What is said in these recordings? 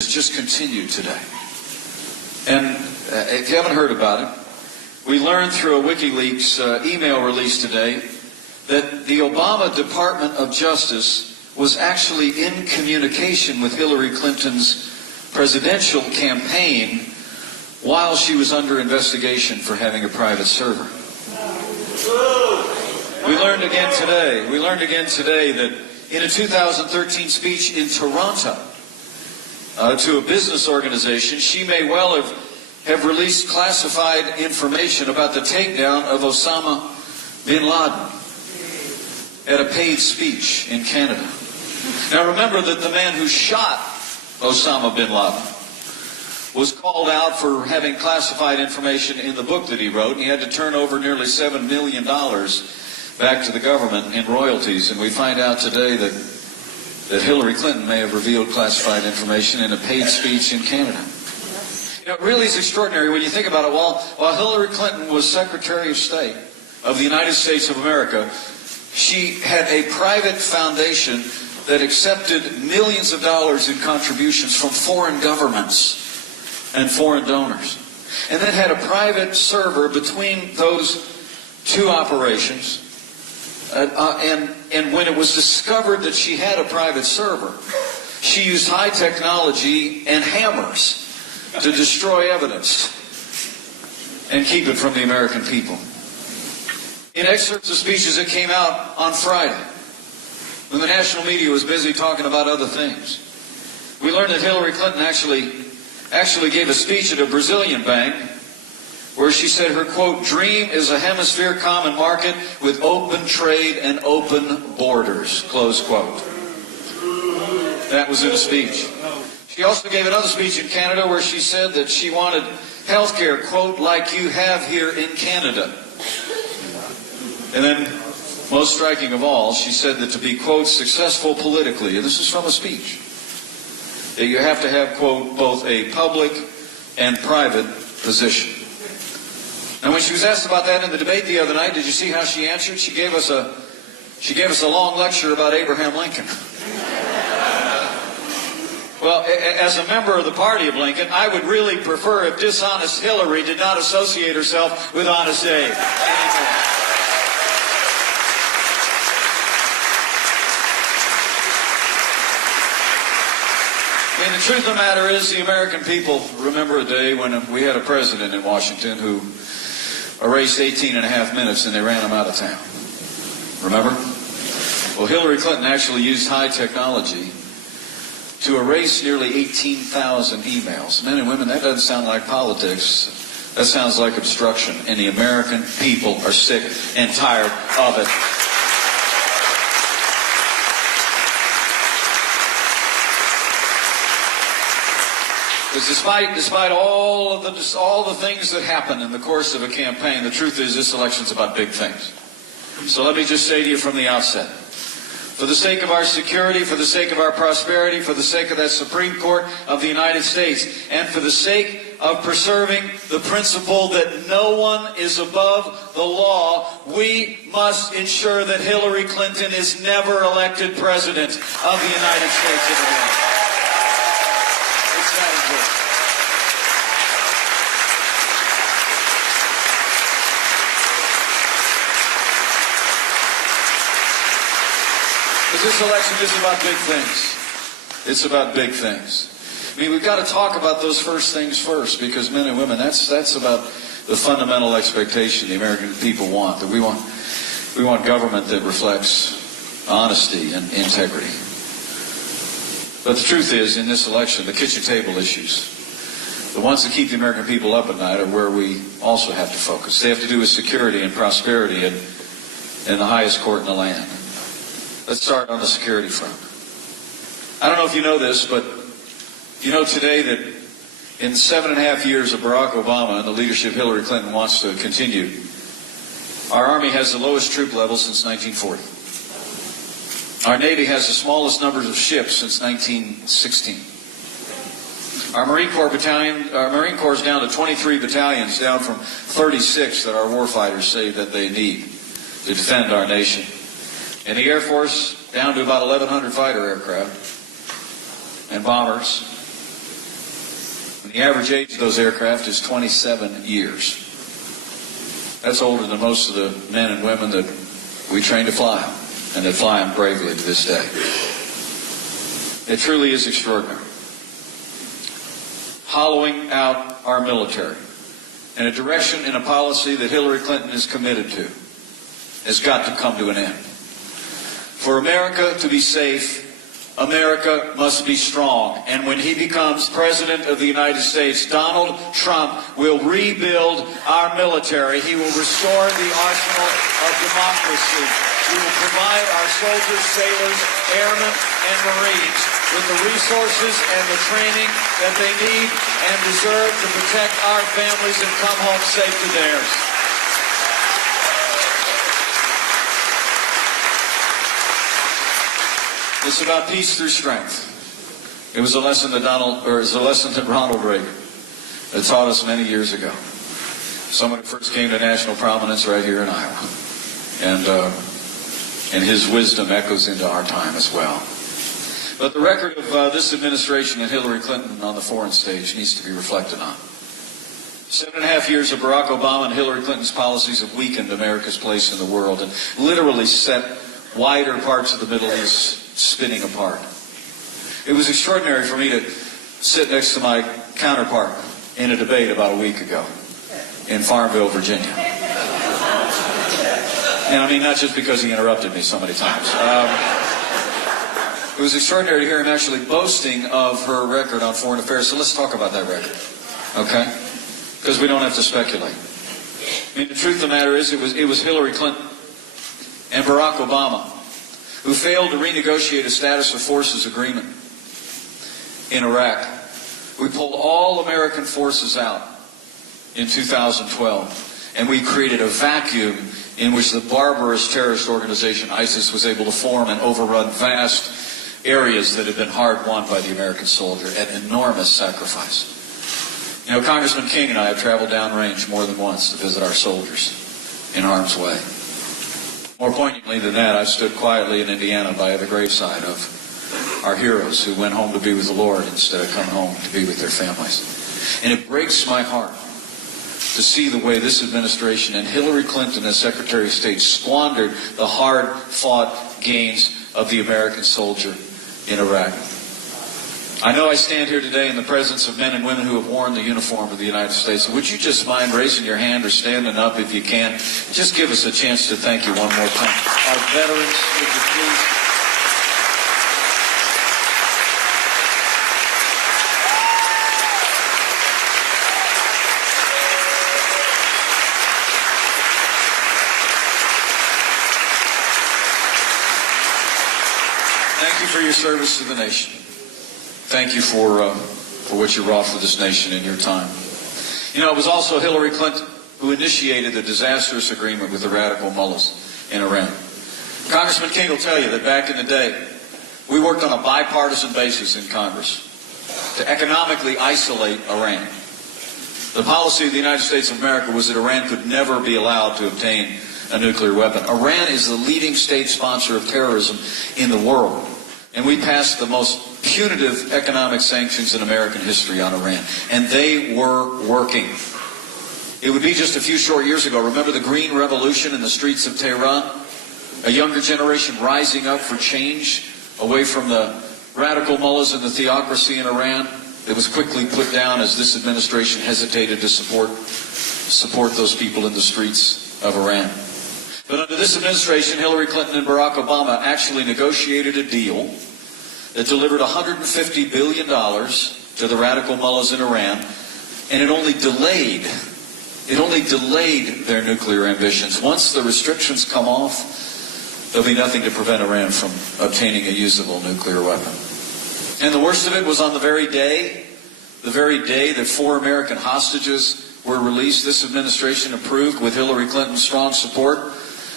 It's just continued today. And if you haven't heard about it, we learned through a WikiLeaks email release today that the Obama Department of Justice was actually in communication with Hillary Clinton's presidential campaign while she was under investigation for having a private server. We learned again today that in a 2013 speech in Toronto to a business organization, she may well have released classified information about the takedown of Osama bin Laden at a paid speech in Canada. Now remember that the man who shot Osama bin Laden was called out for having classified information in the book that he wrote. He had to turn over nearly $7 million back to the government in royalties. And we find out today that Hillary Clinton may have revealed classified information in a paid speech in Canada. You know, it really is extraordinary when you think about it. While Hillary Clinton was Secretary of State of the United States of America, she had a private foundation that accepted millions of dollars in contributions from foreign governments and foreign donors. And then had a private server between those two operations. And when it was discovered that she had a private server, she used high technology and hammers to destroy evidence and keep it from the American people. In excerpts of speeches that came out on Friday, when the national media was busy talking about other things, we learned that Hillary Clinton actually gave a speech at a Brazilian bank where she said her, quote, dream is a hemisphere common market with open trade and open borders, close quote. That was in a speech. She also gave another speech in Canada where she said that she wanted health care, quote, like you have here in Canada. And then, most striking of all, she said that to be, quote, successful politically, and this is from a speech, that you have to have, quote, both a public and private position. And when she was asked about that in the debate the other night, did you see how she answered? She gave us a long lecture about Abraham Lincoln. Well, as a member of the party of Lincoln, I would really prefer if dishonest Hillary did not associate herself with honest Abe anymore. I mean, the truth of the matter is the American people remember a day when we had a president in Washington who erased 18.5 minutes and they ran him out of town. Remember? Well, Hillary Clinton actually used high technology to erase nearly 18,000 emails. Men and women, that doesn't sound like politics. That sounds like obstruction. And the American people are sick and tired of it. Because despite all the things that happen in the course of a campaign, the truth is this election's about big things. So let me just say to you from the outset, for the sake of our security, for the sake of our prosperity, for the sake of that Supreme Court of the United States, and for the sake of preserving the principle that no one is above the law, we must ensure that Hillary Clinton is never elected president of the United States of America. This election is about big things. It's about big things. I mean, we've got to talk about those first things first, because men and women, that's about the fundamental expectation the American people want. That we want government that reflects honesty and integrity. But the truth is, in this election, the kitchen table issues, the ones that keep the American people up at night, are where we also have to focus. They have to do with security and prosperity and the highest court in the land. Let's start on the security front. I don't know if you know this, but you know today that in 7.5 years of Barack Obama and the leadership Hillary Clinton wants to continue, our Army has the lowest troop level since 1940. Our Navy has the smallest numbers of ships since 1916. Our Marine Corps is down to 23 battalions, down from 36 that our warfighters say that they need to defend our nation. And the Air Force down to about 1,100 fighter aircraft and bombers. The average age of those aircraft is 27 years. That's older than most of the men and women that we train to fly them, and that fly them bravely to this day. It truly is extraordinary. Hollowing out our military in a direction and a policy that Hillary Clinton is committed to has got to come to an end. For America to be safe, America must be strong. And when he becomes President of the United States, Donald Trump will rebuild our military. He will restore the arsenal of democracy. He will provide our soldiers, sailors, airmen, and Marines with the resources and the training that they need and deserve to protect our families and come home safe to theirs. It's about peace through strength. It was a lesson that Ronald Reagan had taught us many years ago. Someone who first came to national prominence right here in Iowa. And his wisdom echoes into our time as well. But the record of this administration and Hillary Clinton on the foreign stage needs to be reflected on. 7.5 years of Barack Obama and Hillary Clinton's policies have weakened America's place in the world and literally set wider parts of the Middle East spinning apart. It was extraordinary for me to sit next to my counterpart in a debate about a week ago in Farmville, Virginia. And I mean, not just because he interrupted me so many times. It was extraordinary to hear him actually boasting of her record on foreign affairs. So let's talk about that record, okay? Because we don't have to speculate. I mean, the truth of the matter is, it was Hillary Clinton and Barack Obama who failed to renegotiate a status of forces agreement in Iraq. We pulled all American forces out in 2012, and we created a vacuum in which the barbarous terrorist organization ISIS was able to form and overrun vast areas that had been hard won by the American soldier at enormous sacrifice. You know, Congressman King and I have traveled downrange more than once to visit our soldiers in harm's way. More poignantly than that, I've stood quietly in Indiana by the graveside of our heroes who went home to be with the Lord instead of coming home to be with their families. And it breaks my heart to see the way this administration and Hillary Clinton as Secretary of State squandered the hard-fought gains of the American soldier in Iraq. I know I stand here today in the presence of men and women who have worn the uniform of the United States. Would you just mind raising your hand or standing up if you can? Just give us a chance to thank you one more time. Our veterans, would you please? Thank you for your service to the nation. Thank you for what you wrought for this nation in your time. You know, it was also Hillary Clinton who initiated the disastrous agreement with the radical mullahs in Iran. Congressman King will tell you that back in the day, we worked on a bipartisan basis in Congress to economically isolate Iran. The policy of the United States of America was that Iran could never be allowed to obtain a nuclear weapon. Iran is the leading state sponsor of terrorism in the world. And we passed the most punitive economic sanctions in American history on Iran. And they were working. It would be just a few short years ago. Remember the Green Revolution in the streets of Tehran? A younger generation rising up for change away from the radical mullahs and the theocracy in Iran that was quickly put down as this administration hesitated to support those people in the streets of Iran. But under this administration, Hillary Clinton and Barack Obama actually negotiated a deal that delivered $150 billion to the radical mullahs in Iran, and it only delayed their nuclear ambitions. Once the restrictions come off, there'll be nothing to prevent Iran from obtaining a usable nuclear weapon. And the worst of it was on the very day that 4 American hostages were released, this administration approved, with Hillary Clinton's strong support,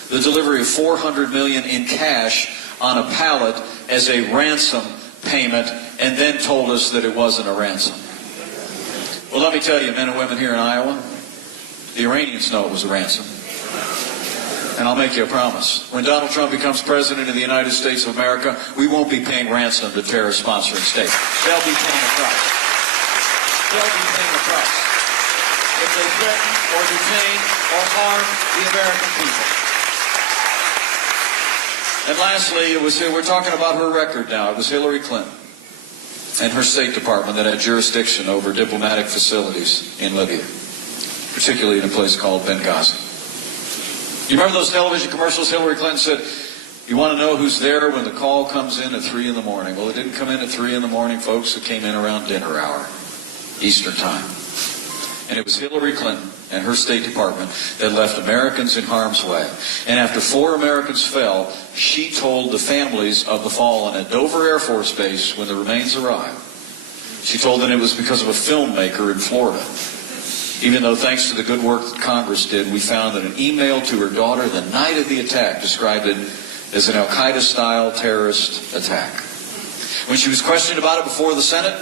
the delivery of $400 million in cash on a pallet as a ransom payment, and then told us that it wasn't a ransom. Well, let me tell you, men and women here in Iowa, the Iranians know it was a ransom. And I'll make you a promise. When Donald Trump becomes President of the United States of America, we won't be paying ransom to terrorist sponsoring states. They'll be paying a price. they'll be paying the price if they threaten or detain or harm the American people. And lastly, we're talking about her record now. It was Hillary Clinton and her State Department that had jurisdiction over diplomatic facilities in Libya, particularly in a place called Benghazi. You remember those television commercials? Hillary Clinton said, you want to know who's there when the call comes in at 3 in the morning. Well, it didn't come in at 3 in the morning, folks. It came in around dinner hour, Eastern time. And it was Hillary Clinton and her State Department that left Americans in harm's way. And after 4 Americans fell, she told the families of the fallen at Dover Air Force Base when the remains arrived, she told them it was because of a filmmaker in Florida. Even though, thanks to the good work that Congress did, we found that an email to her daughter the night of the attack described it as an al-Qaeda-style terrorist attack. When she was questioned about it before the Senate,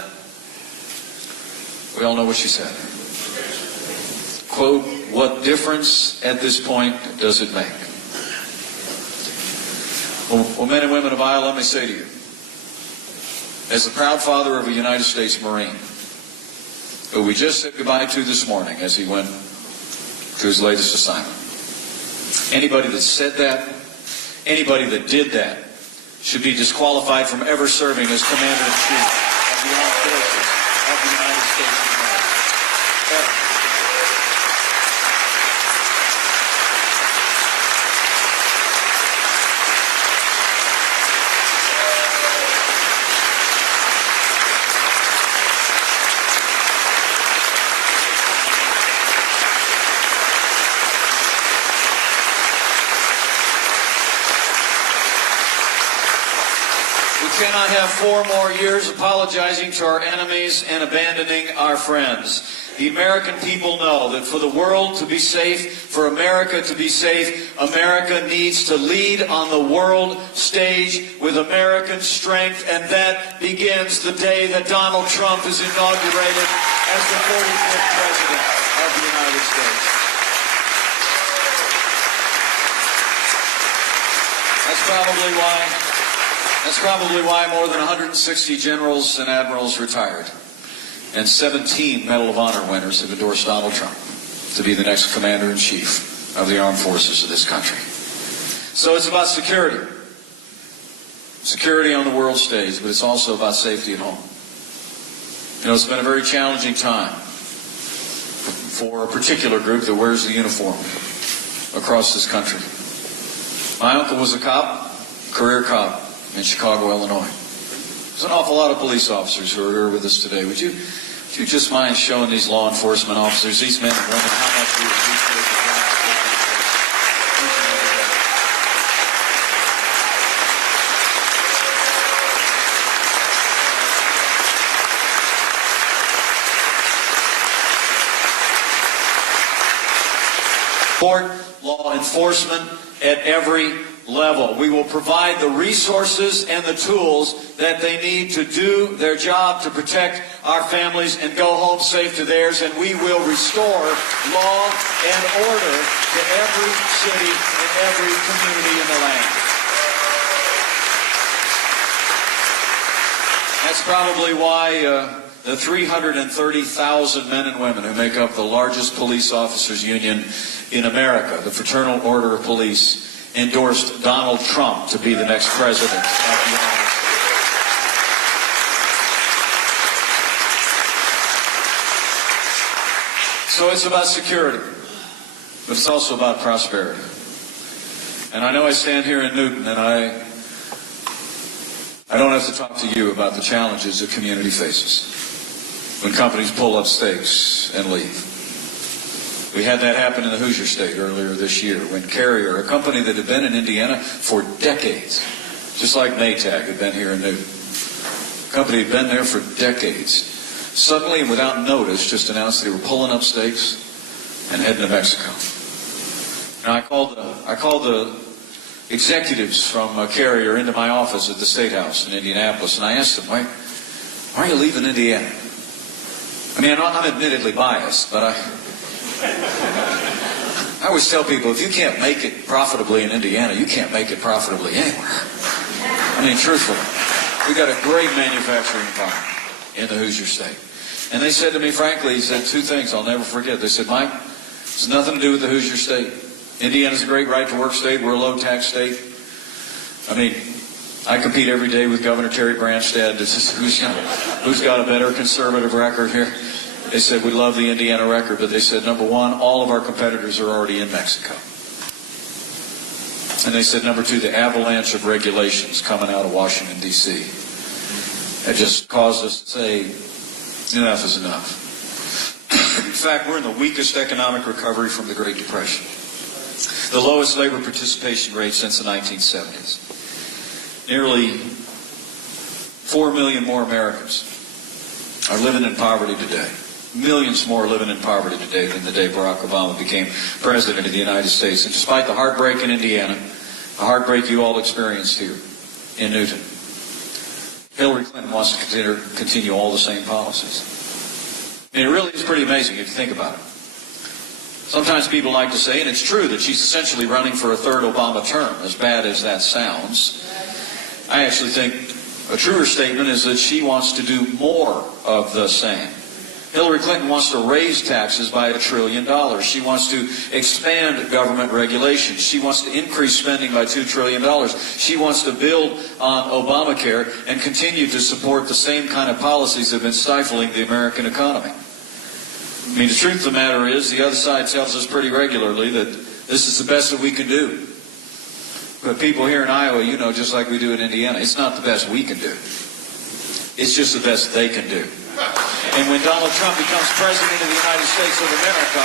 we all know what she said. Quote, what difference at this point does it make? Well, men and women of Iowa, let me say to you, as the proud father of a United States Marine, who we just said goodbye to this morning as he went to his latest assignment, anybody that said that, anybody that did that, should be disqualified from ever serving as Commander-in-Chief of the Armed Forces of the United States of America. Ever. We cannot have 4 more years apologizing to our enemies and abandoning our friends. The American people know that for the world to be safe, for America to be safe, America needs to lead on the world stage with American strength, and that begins the day that Donald Trump is inaugurated as the 45th President of the United States. That's probably why more than 160 generals and admirals retired, and 17 Medal of Honor winners have endorsed Donald Trump to be the next Commander-in-Chief of the armed forces of this country. So it's about security. Security on the world stage, but it's also about safety at home. You know, it's been a very challenging time for a particular group that wears the uniform across this country. My uncle was a cop, career cop, in Chicago, Illinois. There's an awful lot of police officers who are here with us today. Would you just mind showing these law enforcement officers, these men and women, how much we appreciate the job that they do? Support law enforcement at every level. We will provide the resources and the tools that they need to do their job to protect our families and go home safe to theirs, and we will restore law and order to every city and every community in the land. That's probably why the 330,000 men and women who make up the largest police officers union in America, the Fraternal Order of Police, endorsed Donald Trump to be the next president of the United States. So it's about security, but it's also about prosperity. And I know I stand here in Newton, and I don't have to talk to you about the challenges the community faces when companies pull up stakes and leave. We had that happen in the Hoosier State earlier this year when Carrier, a company that had been in Indiana for decades, just like Maytag had been here in Newton, a company had been there for decades, suddenly and without notice just announced they were pulling up stakes and heading to Mexico. Now I called the executives from Carrier into my office at the State House in Indianapolis, and I asked them, why are you leaving Indiana? I mean, I'm admittedly biased, but I always tell people, if you can't make it profitably in Indiana, you can't make it profitably anywhere. I mean, truthfully, we got a great manufacturing environment in the Hoosier State. And they said to me, frankly, he said two things I'll never forget. They said, Mike, it's nothing to do with the Hoosier state. Indiana's a great right-to-work state. We're a low-tax state. I mean, I compete every day with Governor Terry Branstad. Who's got a better conservative record here? They said, we love the Indiana record, but they said, number one, all of our competitors are already in Mexico. And they said, number two, the avalanche of regulations coming out of Washington, D.C. It just caused us to say, enough is enough. In fact, we're in the weakest economic recovery from the Great Depression. The lowest labor participation rate since the 1970s. Nearly 4 million more Americans are living in poverty today. Millions more living in poverty today than the day Barack Obama became president of the United States. And despite the heartbreak in Indiana, the heartbreak you all experienced here in Newton, Hillary Clinton wants to continue all the same policies. I mean, it really is pretty amazing if you think about it. Sometimes people like to say, and it's true, that she's essentially running for a third Obama term, as bad as that sounds. I actually think a truer statement is that she wants to do more of the same. Hillary Clinton wants to raise taxes by $1 trillion. She wants to expand government regulations. She wants to increase spending by $2 trillion. She wants to build on Obamacare and continue to support the same kind of policies that have been stifling the American economy. I mean, the truth of the matter is, the other side tells us pretty regularly that this is the best that we can do. But people here in Iowa, you know, just like we do in Indiana, it's not the best we can do. It's just the best they can do. And when Donald Trump becomes president of the United States of America,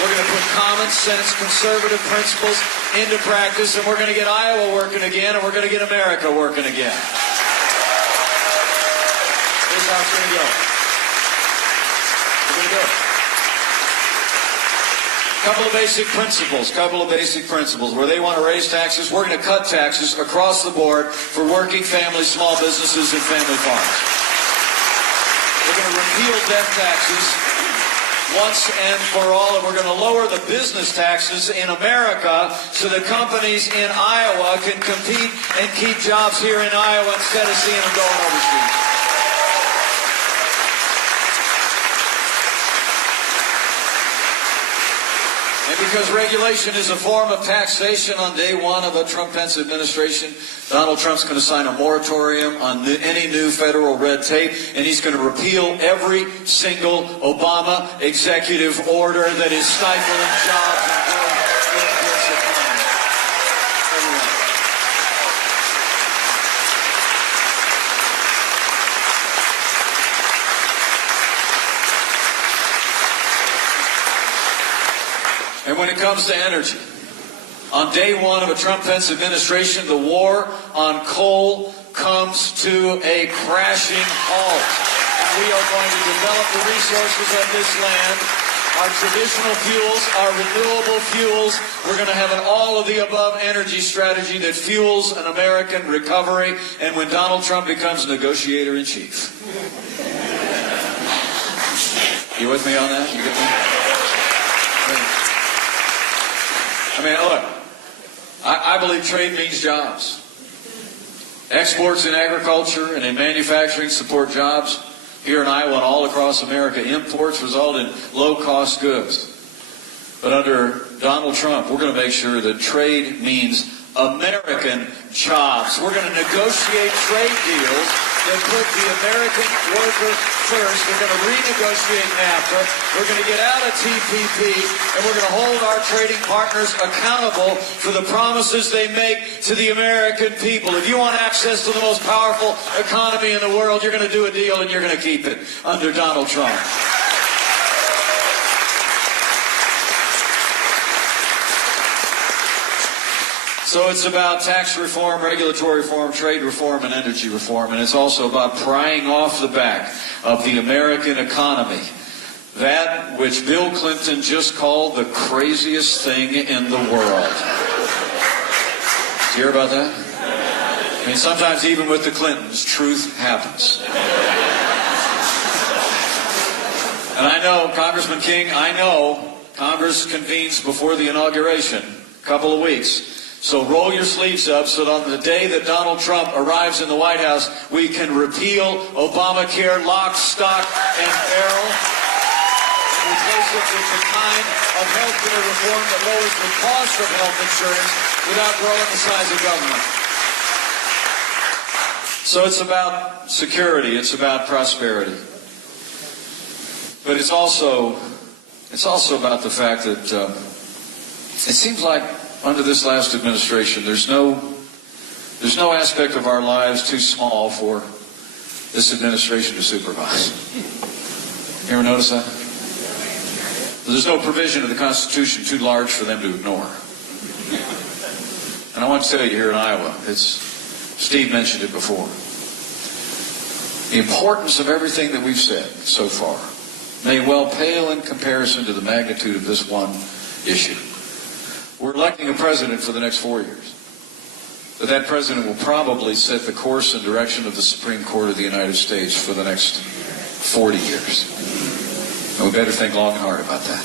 we're going to put common sense, conservative principles into practice, and we're going to get Iowa working again, and we're going to get America working again. Here's how it's going to go. We're going to do it. Couple of basic principles. Where they want to raise taxes, we're going to cut taxes across the board for working families, small businesses, and family farms. We're going to repeal death taxes once and for all, and we're going to lower the business taxes in America so that companies in Iowa can compete and keep jobs here in Iowa instead of seeing them going overseas. And because regulation is a form of taxation, on day one of a Trump-Pence administration, Donald Trump's going to sign a moratorium on any new federal red tape, and he's going to repeal every single Obama executive order that is stifling jobs and growth in this economy. Everyone. And when it comes to energy, on day one of a Trump-Pence administration, the war on coal comes to a crashing halt. And we are going to develop the resources of this land, our traditional fuels, our renewable fuels. We're going to have an all-of-the-above energy strategy that fuels an American recovery. And when Donald Trump becomes negotiator-in-chief. You with me on that? You get me? I mean, look, I believe trade means jobs. Exports in agriculture and in manufacturing support jobs here in Iowa and all across America. Imports result in low-cost goods. But under Donald Trump, we're going to make sure that trade means American jobs. We're going to negotiate trade deals that put the American worker first. We're going to renegotiate NAFTA. We're going to get out of TPP, and we're going to hold our trading partners accountable for the promises they make to the American people. If you want access to the most powerful economy in the world, you're going to do a deal, and you're going to keep it under Donald Trump. So it's about tax reform, regulatory reform, trade reform, and energy reform. And it's also about prying off the back of the American economy. That which Bill Clinton just called the craziest thing in the world. Did you hear about that? I mean, sometimes even with the Clintons, truth happens. And I know, Congressman King, I know Congress convenes before the inauguration, a couple of weeks. So roll your sleeves up so that on the day that Donald Trump arrives in the White House, we can repeal Obamacare lock, stock, and barrel, and replace it with the kind of health care reform that lowers the cost of health insurance without growing the size of government. So it's about security, it's about prosperity. But it's also about the fact that it seems like under this last administration, there's no aspect of our lives too small for this administration to supervise. You ever notice that? There's no provision of the Constitution too large for them to ignore. And I want to tell you here in Iowa, Steve mentioned it before. The importance of everything that we've said so far may well pale in comparison to the magnitude of this one issue. We're electing a president for the next 4 years. But that president will probably set the course and direction of the Supreme Court of the United States for the next 40 years. And we better think long and hard about that.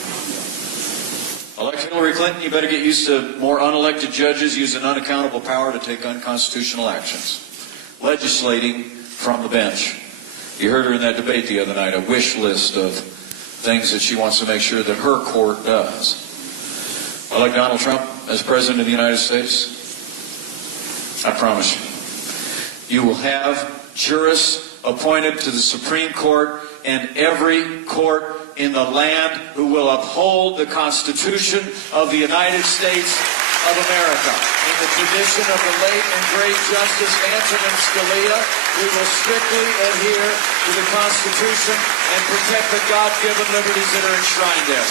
Elect Hillary Clinton, you better get used to more unelected judges using unaccountable power to take unconstitutional actions. Legislating from the bench. You heard her in that debate the other night, a wish list of things that she wants to make sure that her court does. Elect Donald Trump as President of the United States, I promise you, you will have jurists appointed to the Supreme Court and every court in the land who will uphold the Constitution of the United States of America. In the tradition of the late and great Justice Antonin Scalia, we will strictly adhere to the Constitution and protect the God-given liberties that are enshrined there.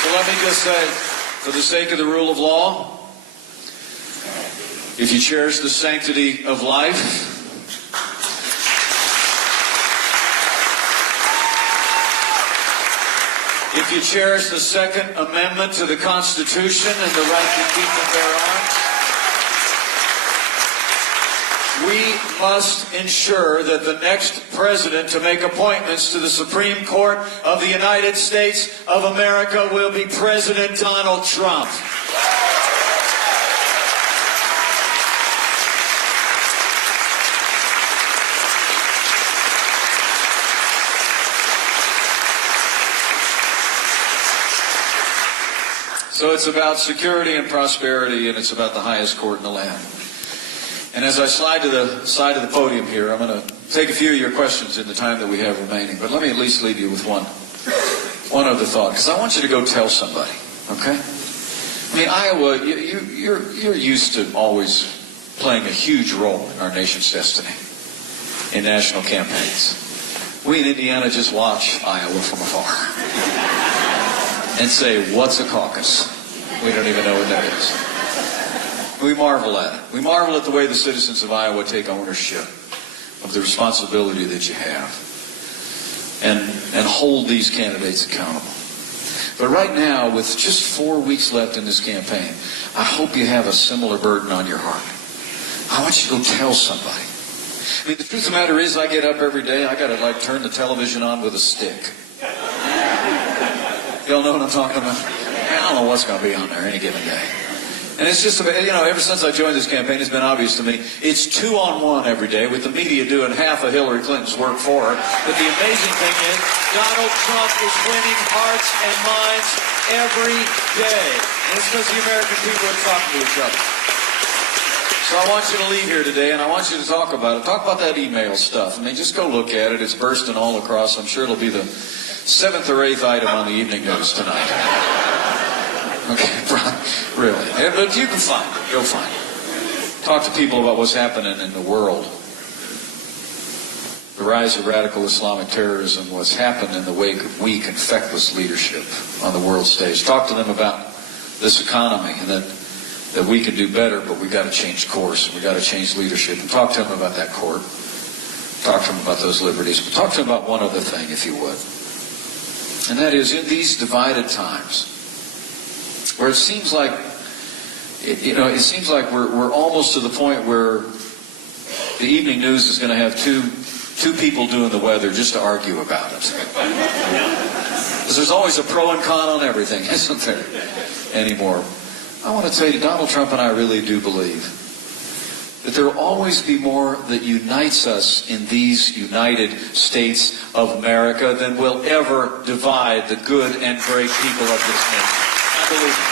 So let me just say, for the sake of the rule of law, if you cherish the sanctity of life, if you cherish the Second Amendment to the Constitution and the right to keep and bear arms, we must ensure that the next president to make appointments to the Supreme Court of the United States of America will be President Donald Trump. So it's about security and prosperity, and it's about the highest court in the land. And as I slide to the side of the podium here, I'm going to take a few of your questions in the time that we have remaining. But let me at least leave you with one other thought, because I want you to go tell somebody, okay? I mean, Iowa, you're used to always playing a huge role in our nation's destiny in national campaigns. We in Indiana just watch Iowa from afar and say, what's a caucus? We don't even know what that is. We marvel at it. We marvel at the way the citizens of Iowa take ownership of the responsibility that you have and hold these candidates accountable. But right now, with just 4 weeks left in this campaign, I hope you have a similar burden on your heart. I want you to go tell somebody. I mean, the truth of the matter is, I get up every day, I got to turn the television on with a stick. Y'all know what I'm talking about? I don't know what's going to be on there any given day. And it's just, ever since I joined this campaign, it's been obvious to me, it's 2-on-1 every day, with the media doing half of Hillary Clinton's work for her. But the amazing thing is, Donald Trump is winning hearts and minds every day. And it's because the American people are talking to each other. So I want you to leave here today, and I want you to talk about it. Talk about that email stuff. I mean, just go look at it. It's bursting all across. I'm sure it'll be the 7th or 8th item on the evening news tonight. Okay, really. But you can find it. Go find it. Talk to people about what's happening in the world. The rise of radical Islamic terrorism, what's happened in the wake of weak and feckless leadership on the world stage. Talk to them about this economy and that we can do better, but we've got to change course. We've got to change leadership. And talk to them about that court. Talk to them about those liberties. But talk to them about one other thing, if you would. And that is, in these divided times, where it seems like, we're almost to the point where the evening news is going to have two people doing the weather just to argue about it. Because there's always a pro and con on everything, isn't there? anymore. I want to tell you, Donald Trump and I really do believe that there will always be more that unites us in these United States of America than will ever divide the good and great people of this nation. I believe it.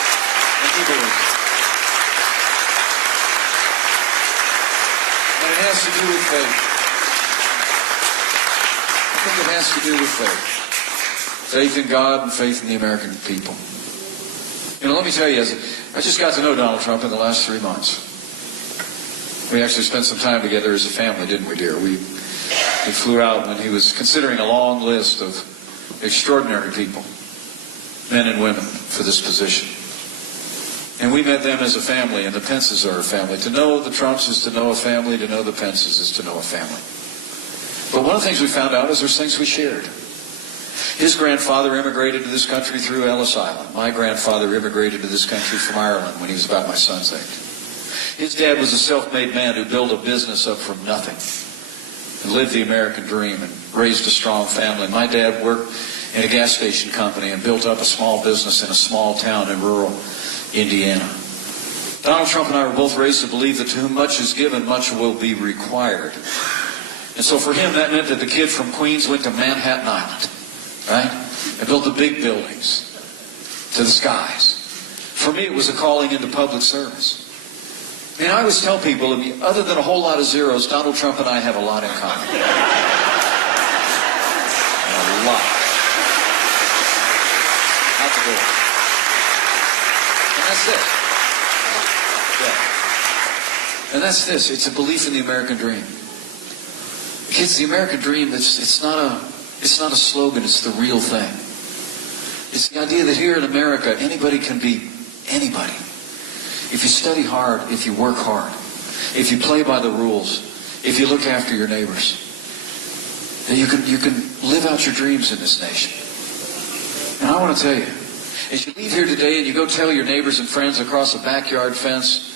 And he believes it. And it has to do with faith. I think it has to do with faith. Faith in God and faith in the American people. You know, let me tell you, I just got to know Donald Trump in the last 3 months. We actually spent some time together as a family, didn't we, dear? We flew out when he was considering a long list of extraordinary people, men and women, for this position. And we met them as a family, and the Pences are a family. To know the Trumps is to know a family. To know the Pences is to know a family. But one of the things we found out is there's things we shared. His grandfather immigrated to this country through Ellis Island. My grandfather immigrated to this country from Ireland when he was about my son's age. His dad was a self-made man who built a business up from nothing and lived the American dream and raised a strong family. My dad worked in a gas station company and built up a small business in a small town in rural Indiana. Donald Trump and I were both raised to believe that to whom much is given, much will be required. And so for him, that meant that the kid from Queens went to Manhattan Island, right? And built the big buildings to the skies. For me, it was a calling into public service. I mean, I always tell people, other than a whole lot of zeros, Donald Trump and I have a lot in common. A lot. Out the door. And that's it. Yeah. And that's this. It's a belief in the American dream. Kids, the American dream, it's not a slogan, it's the real thing. It's the idea that here in America, anybody can be anybody. If you study hard, if you work hard, if you play by the rules, if you look after your neighbors, then you can live out your dreams in this nation. And I want to tell you, as you leave here today and you go tell your neighbors and friends across a backyard fence,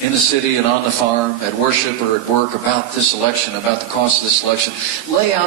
in the city and on the farm, at worship or at work about this election, about the cost of this election, lay out